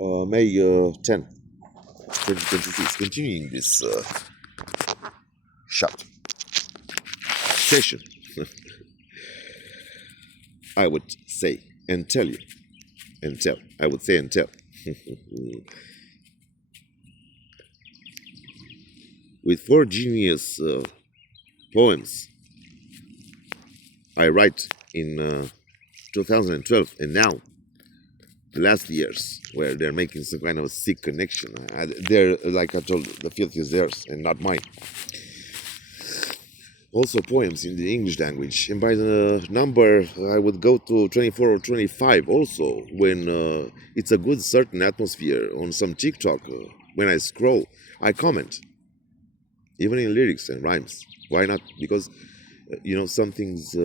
May 10, 2026. Continuing this short session, I would say and tell you, and tell. I would say and tell. With four genius poems I write in 2012 and now the last years where they're making some kind of a sick connection. They're, like I told, the field is theirs and not mine. Also poems in the English language. And by the number, I would go to 24 or 25 also, when it's a good certain atmosphere on some TikTok. When I scroll, I comment, even in lyrics and rhymes. Why not? Because, some things...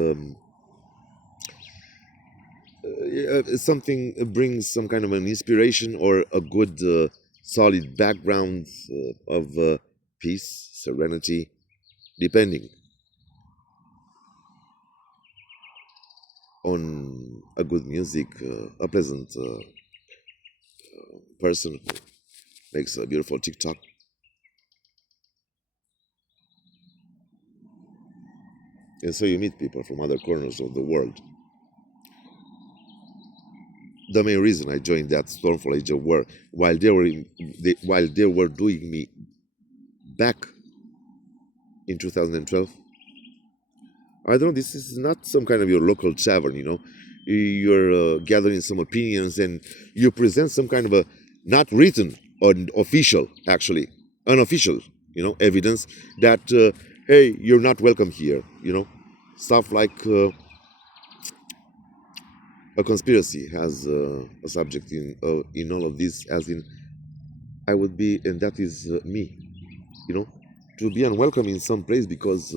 something brings some kind of an inspiration or a good solid background of peace, serenity, depending on a good music, a pleasant person who makes a beautiful TikTok. And so you meet people from other corners of the world. The main reason I joined that Stormfall Age of War, while they were doing me back in 2012, I don't know, this is not some kind of your local tavern, You're gathering some opinions and you present some kind of a, not written or official, actually, unofficial, evidence that, hey, you're not welcome here, Stuff like a conspiracy has a subject in all of this, as in, I would be, and that is me, to be unwelcome in some place because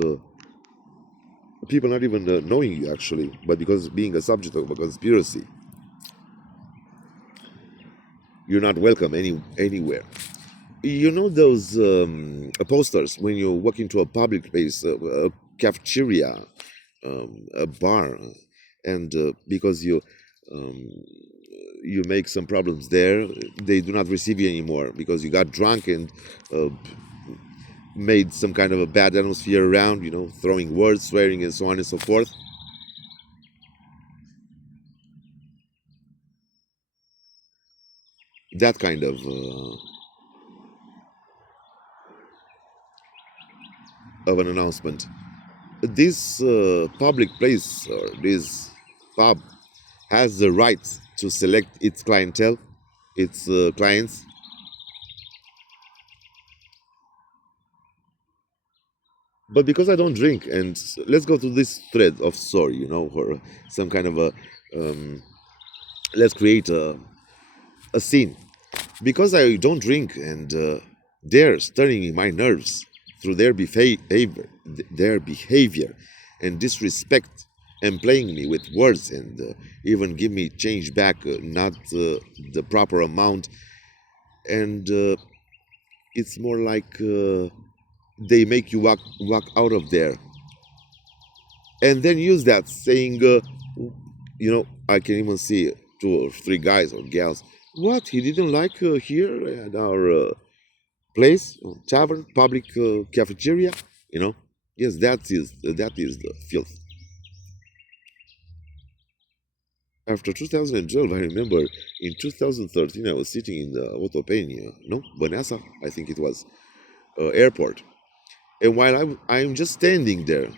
people not even knowing you actually, but because being a subject of a conspiracy, you're not welcome anywhere. Those posters when you walk into a public place, a cafeteria, a bar, and because you make some problems there, they do not receive you anymore because you got drunk and made some kind of a bad atmosphere around, throwing words, swearing, and so on and so forth. That kind of an announcement. This public place or this pub has the right to select its clientele, its clients. But because I don't drink, and let's go to this thread of story, or some kind of a, let's create a scene. Because I don't drink, and they're stirring my nerves through their behavior, and disrespect, and playing me with words, and even give me change back, not the proper amount, and it's more like they make you walk out of there, and then use that saying, I can even see 2 or 3 guys or gals. What, he didn't like here at our place, tavern, public cafeteria, Yes, that is the filth. After 2012, I remember in 2013 I was sitting in the Otopenia, Bonassa, I think it was, airport, and while I'm just standing there,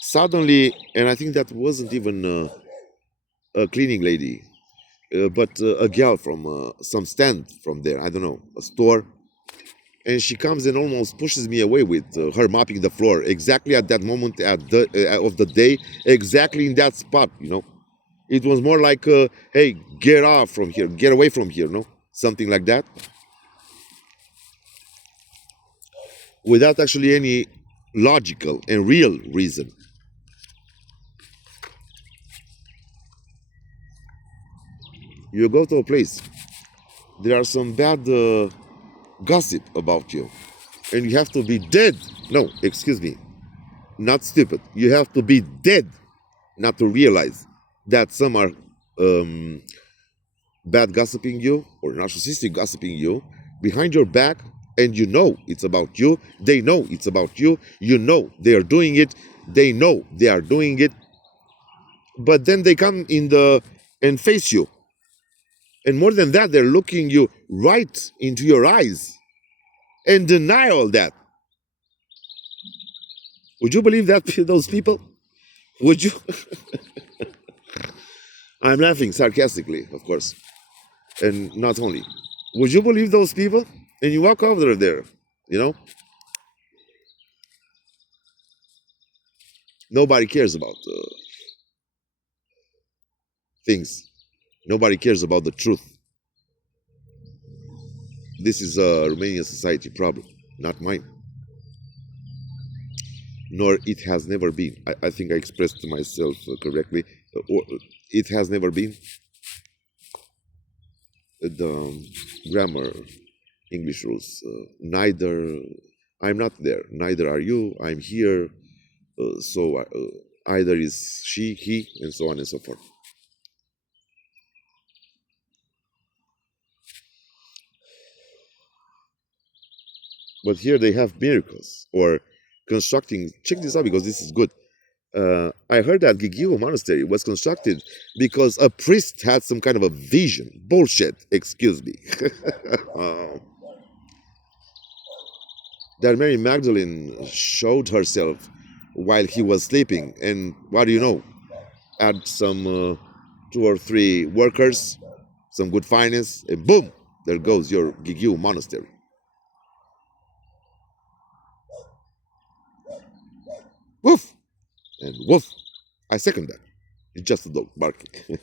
suddenly, and I think that wasn't even a cleaning lady, but a gal from some stand from there, I don't know, a store, and she comes and almost pushes me away with her mopping the floor exactly at that moment of the day, exactly in that spot, It was more like, hey, get off from here, get away from here, something like that, without actually any logical and real reason. You go to a place, there are some bad gossip about you, and you have to be dead. No, excuse me, not stupid. You have to be dead not to realize that some are um, bad gossiping you or narcissistic gossiping you behind your back, and you know it's about you, they know it's about you, you know they are doing it, they know they are doing it, but then they come in the and face you, and more than that, they're looking you right into your eyes and deny all that. Would you believe that those people? Would you? I'm laughing sarcastically, of course, and not only. Would you believe those people? And you walk over there, you know, nobody cares about things. Nobody cares about the truth. This is a Romanian society problem, not mine. Nor it has never been. I think I expressed myself correctly. Or it has never been. The grammar, English rules. Neither, I'm not there. Neither are you. I'm here. So either is she, he, and so on and so forth. But here they have miracles or constructing. Check this out because this is good. I heard that Gigiu Monastery was constructed because a priest had some kind of a vision. Bullshit, excuse me. Uh, that Mary Magdalene showed herself while he was sleeping. And what do you know? Add some 2 or 3 workers, some good finance, and boom, there goes your Gigiu Monastery. Woof! And woof! I second that. It's just a dog barking.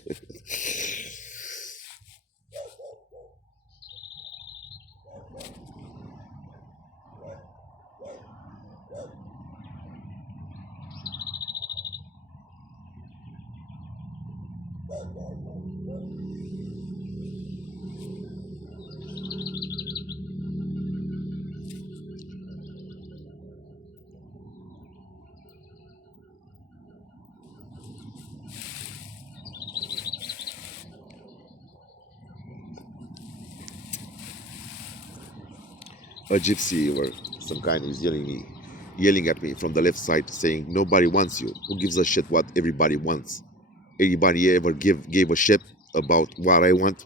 A gypsy or some kind is yelling at me from the left side, saying, "Nobody wants you. Who gives a shit what everybody wants? Anybody ever gave a shit about what I want?"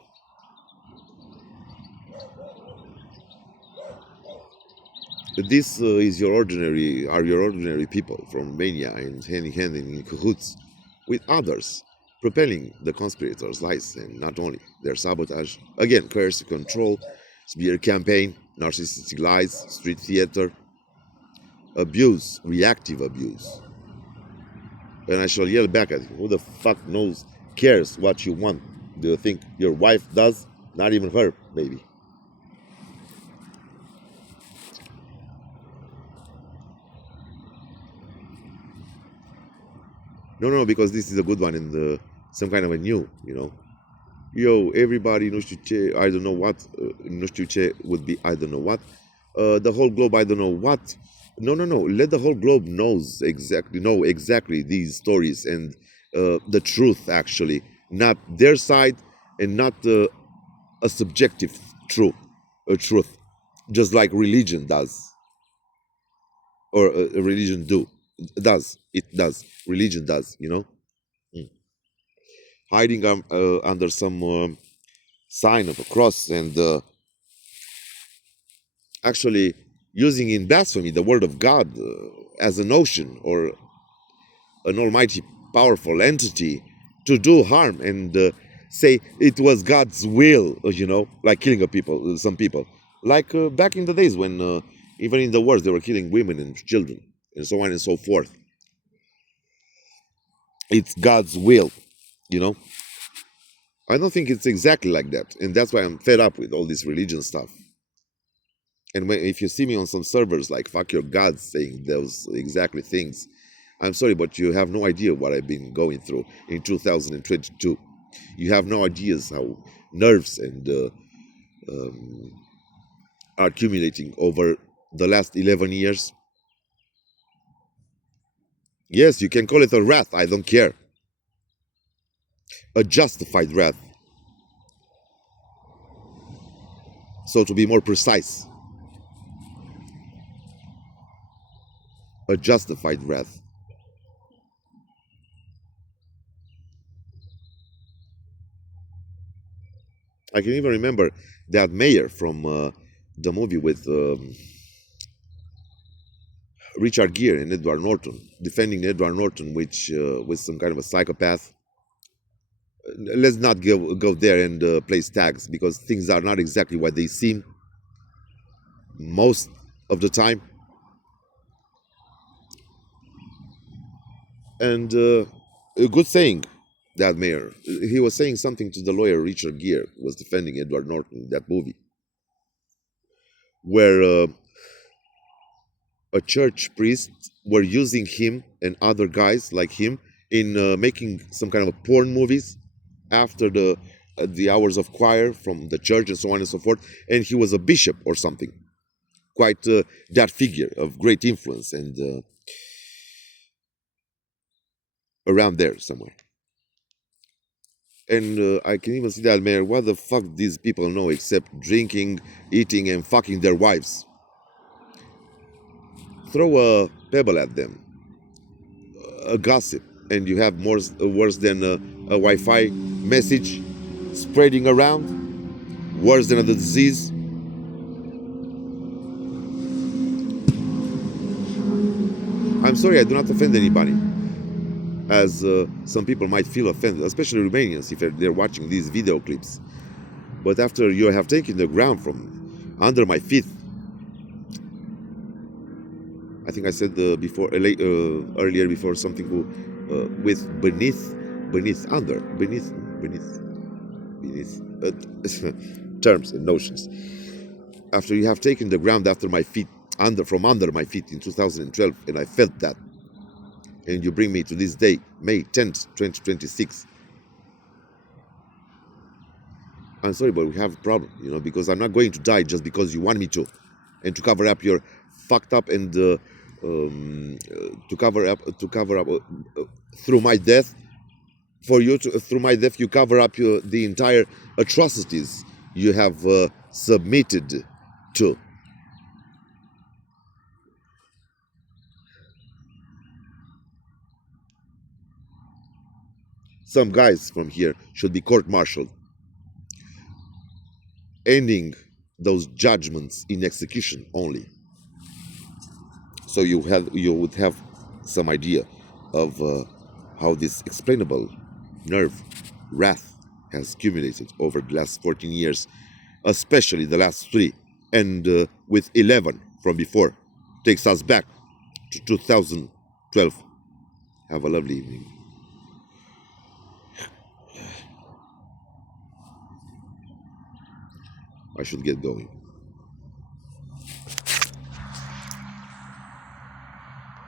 This is your ordinary people from Romania and hand in hand in cahoots with others, propelling the conspirators' lies and not only their sabotage. Again, coercive control, smear campaign, narcissistic lies, street theater, abuse, reactive abuse. And I shall yell back at him, who the fuck cares what you want? Do you think your wife does? Not even her, maybe. No, because this is a good one and some kind of a new, Yo, everybody, nu știu ce, I don't know what, nu știu ce would be I don't know what. The whole globe, I don't know what. No. Let the whole globe know exactly these stories and the truth, actually. Not their side and not a subjective truth. Just like religion does. Or religion does. It does. Religion does, Mm. Hiding under some sign of a cross and actually using in blasphemy the word of God as a notion or an almighty powerful entity to do harm and say it was God's will, like killing some people. Like back in the days when even in the wars they were killing women and children and so on and so forth. It's God's will, you know. I don't think it's exactly like that. And that's why I'm fed up with all this religion stuff. And if you see me on some servers like fuck your gods saying those exactly things, I'm sorry, but you have no idea what I've been going through in 2022. You have no ideas how nerves and are accumulating over the last 11 years. Yes, you can call it a wrath. I don't care. a justified wrath. So to be more precise, a justified wrath. I can even remember that mayor from the movie with Richard Gere and Edward Norton, defending Edward Norton, which was some kind of a psychopath. Let's not go there and place tags, because things are not exactly what they seem most of the time. And a good saying, that mayor. He was saying something to the lawyer Richard Gere, who was defending Edward Norton in that movie, where a church priest were using him and other guys like him in making some kind of porn movies after the hours of choir from the church and so on and so forth. And he was a bishop or something, quite that figure of great influence, and around there somewhere. And I can even see that, man, what the fuck these people know except drinking, eating, and fucking their wives? Throw a pebble at them, a gossip, and you have more worse than a Wi-Fi message spreading around, worse than a disease. I'm sorry, I do not offend anybody, as some people might feel offended, especially Romanians if they're watching these video clips. But after you have taken the ground from under my feet, I think I said earlier before something with beneath terms and notions. After you have taken the ground after my feet, from under my feet in 2012, and I felt that, and you bring me to this day, May 10th, 2026. I'm sorry, but we have a problem, because I'm not going to die just because you want me to, and to cover up your fucked up and to cover up through my death. For you to through my death, you cover up the entire atrocities you have submitted to. Some guys from here should be court-martialed, ending those judgments in execution only. So you would have some idea of how this explainable nerve wrath has accumulated over the last 14 years, especially the last 3, and with 11 from before, takes us back to 2012. Have a lovely evening. I should get going.